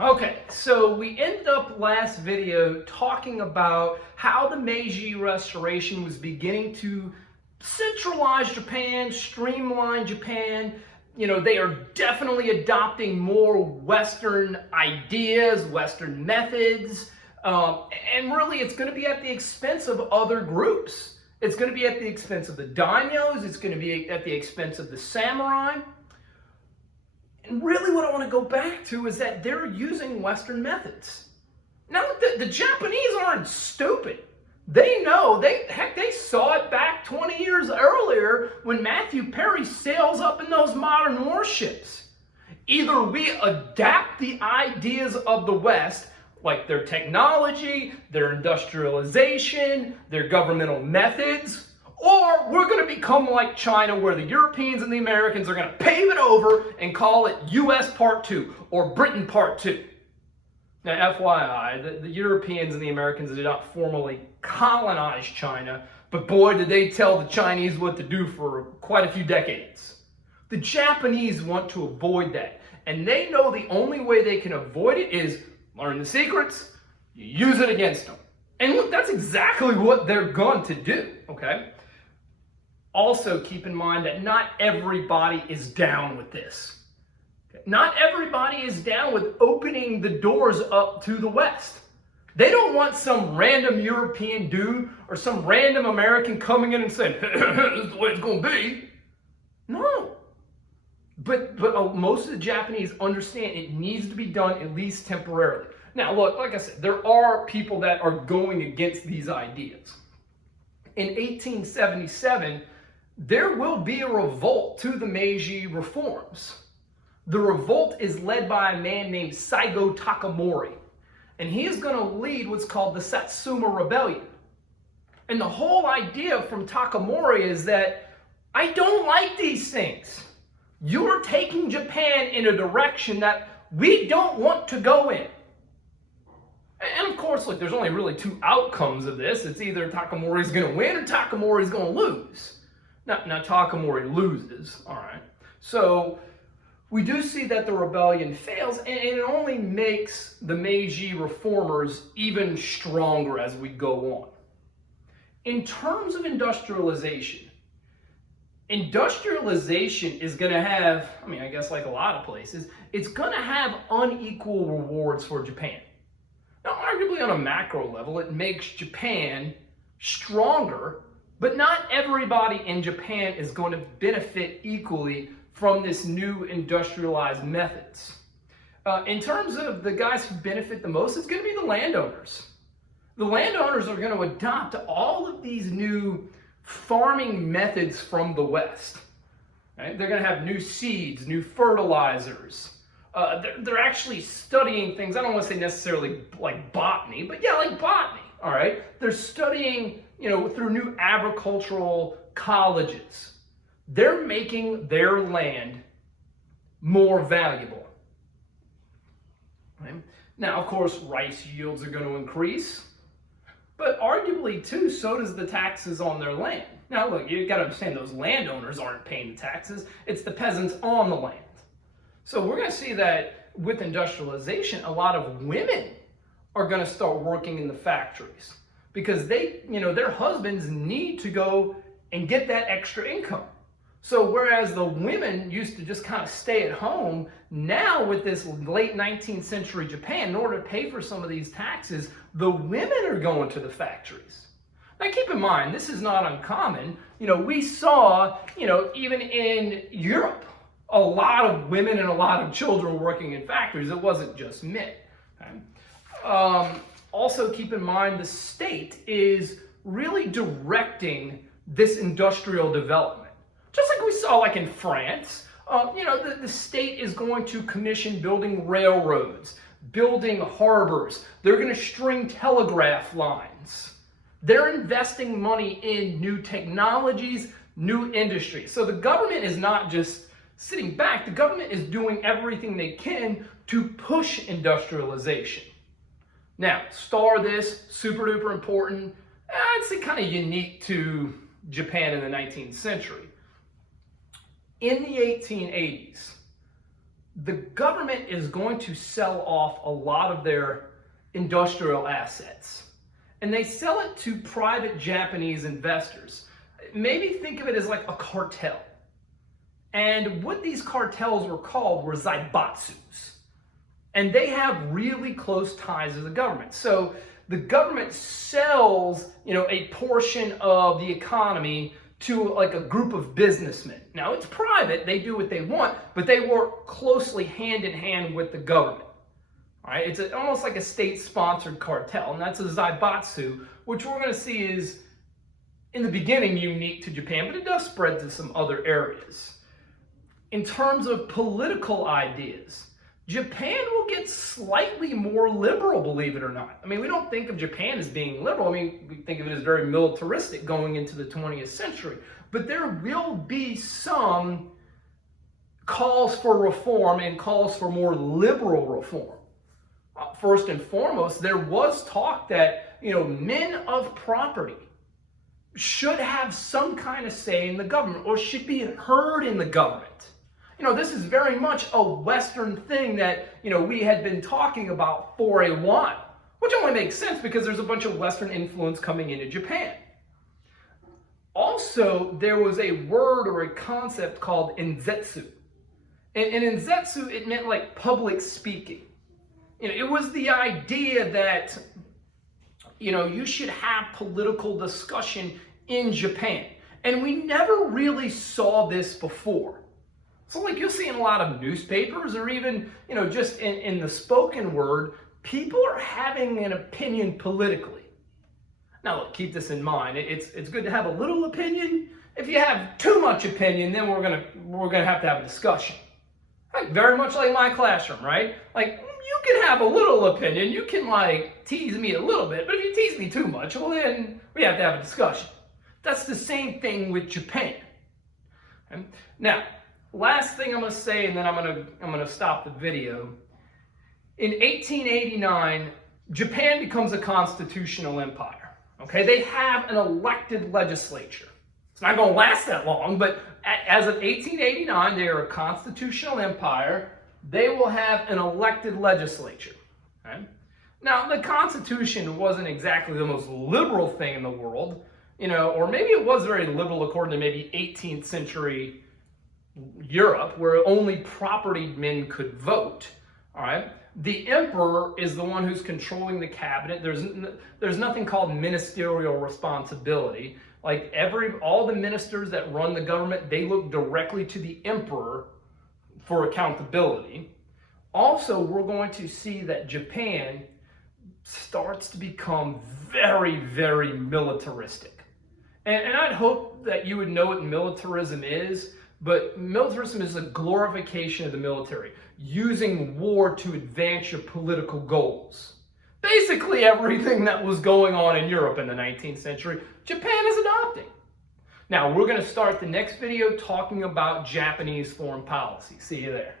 Okay, so we ended up last video talking about how the Meiji Restoration was beginning to centralize Japan, streamline Japan. They are definitely adopting more Western ideas, Western methods, and really it's going to be at the expense of other groups. It's going to be at the expense of the daimyos, it's going to be at the expense of the samurai. And really what I want to go back to is that they're using Western methods. Now, the Japanese aren't stupid. They know, they saw it back 20 years earlier when Matthew Perry sails up in those modern warships. Either we adapt the ideas of the West, like their technology, their industrialization, their governmental methods, or we're going to become like China, where the Europeans and the Americans are going to pave it over and call it US Part 2 or Britain Part 2. Now, FYI, the Europeans and the Americans did not formally colonize China, but boy, did they tell the Chinese what to do for quite a few decades. The Japanese want to avoid that, and they know the only way they can avoid it is learn the secrets, you use it against them. And look, that's exactly what they're going to do, okay? Also, keep in mind that not everybody is down with this. Not everybody is down with opening the doors up to the West. They don't want some random European dude or some random American coming in and saying, this is the way it's going to be. No. But most of the Japanese understand it needs to be done at least temporarily. Now, look, like I said, there are people that are going against these ideas. In 1877, there will be a revolt to the Meiji reforms. The revolt is led by a man named Saigo Takamori, and he is going to lead what's called the Satsuma Rebellion. And the whole idea from Takamori is that I don't like these things. You're taking Japan in a direction that we don't want to go in. And of course, look, there's only really two outcomes of this. It's either Takamori's going to win or Takamori's going to lose. Now Takamori loses, all right. So we do see that the rebellion fails, and it only makes the Meiji reformers even stronger as we go on. In terms of industrialization is going to have, I guess like a lot of places, it's going to have unequal rewards for Japan. Now, arguably on a macro level, it makes Japan stronger, but not everybody in Japan is going to benefit equally from this new industrialized methods. In terms of the guys who benefit the most, it's going to be the landowners. The landowners are going to adopt all of these new farming methods from the West. Right? They're going to have new seeds, new fertilizers. They're actually studying things, I don't want to say necessarily like botany, but yeah, like botany, all right? They're studying, through new agricultural colleges. They're making their land more valuable. Right? Now, of course, rice yields are going to increase, but arguably, too, so does the taxes on their land. Now, look, you've got to understand those landowners aren't paying the taxes. It's the peasants on the land. So we're going to see that with industrialization, a lot of women are going to start working in the factories because their husbands need to go and get that extra income. So whereas the women used to just kind of stay at home, now with this late 19th century Japan, in order to pay for some of these taxes, the women are going to the factories. Now keep in mind, this is not uncommon. We saw, even in Europe, a lot of women and a lot of children working in factories. It wasn't just men. Okay? Also keep in mind, the state is really directing this industrial development. Just like we saw like in France, the state is going to commission building railroads, building harbors. They're going to string telegraph lines. They're investing money in new technologies, new industries. So the government is not just sitting back. The government is doing everything they can to push industrialization. Now, star this, super duper important. It's kind of unique to Japan in the 19th century. In the 1880s, the government is going to sell off a lot of their industrial assets. And they sell it to private Japanese investors. Maybe think of it as like a cartel. And what these cartels were called were zaibatsus. And they have really close ties to the government. So the government sells, a portion of the economy to like a group of businessmen. Now it's private, they do what they want, but they work closely hand in hand with the government. All right, it's almost like a state-sponsored cartel, and that's a zaibatsu, which we're going to see is, in the beginning, unique to Japan, but it does spread to some other areas. In terms of political ideas, Japan will get slightly more liberal, believe it or not. I mean, we don't think of Japan as being liberal. I mean, we think of it as very militaristic going into the 20th century. But there will be some calls for reform and calls for more liberal reform. First and foremost, there was talk that, men of property should have some kind of say in the government or should be heard in the government. This is very much a Western thing that, we had been talking about for a while, which only makes sense because there's a bunch of Western influence coming into Japan. Also, there was a word or a concept called enzetsu. And enzetsu, it meant like public speaking. It was the idea that, you should have political discussion in Japan. And we never really saw this before. So like you'll see in a lot of newspapers or even, just in the spoken word, people are having an opinion politically. Now look, keep this in mind. It's good to have a little opinion. If you have too much opinion, then we're gonna have to have a discussion. Like, very much like my classroom, right? Like, you can have a little opinion, you can like tease me a little bit, but if you tease me too much, well then we have to have a discussion. That's the same thing with Japan. Okay? Now, last thing I'm going to say, and then I'm going to stop the video. In 1889, Japan becomes a constitutional empire. Okay, they have an elected legislature. It's not going to last that long, but as of 1889, they are a constitutional empire. They will have an elected legislature. Okay? Now, the Constitution wasn't exactly the most liberal thing in the world, or maybe it was very liberal according to maybe 18th century Europe, where only propertied men could vote. All right, the emperor is the one who's controlling the cabinet. There's nothing called ministerial responsibility. Like all the ministers that run the government, they look directly to the emperor for accountability. Also, we're going to see that Japan starts to become very, very militaristic. And I'd hope that you would know what militarism is. But militarism is a glorification of the military, using war to advance your political goals. Basically everything that was going on in Europe in the 19th century, Japan is adopting. Now, we're going to start the next video talking about Japanese foreign policy. See you there.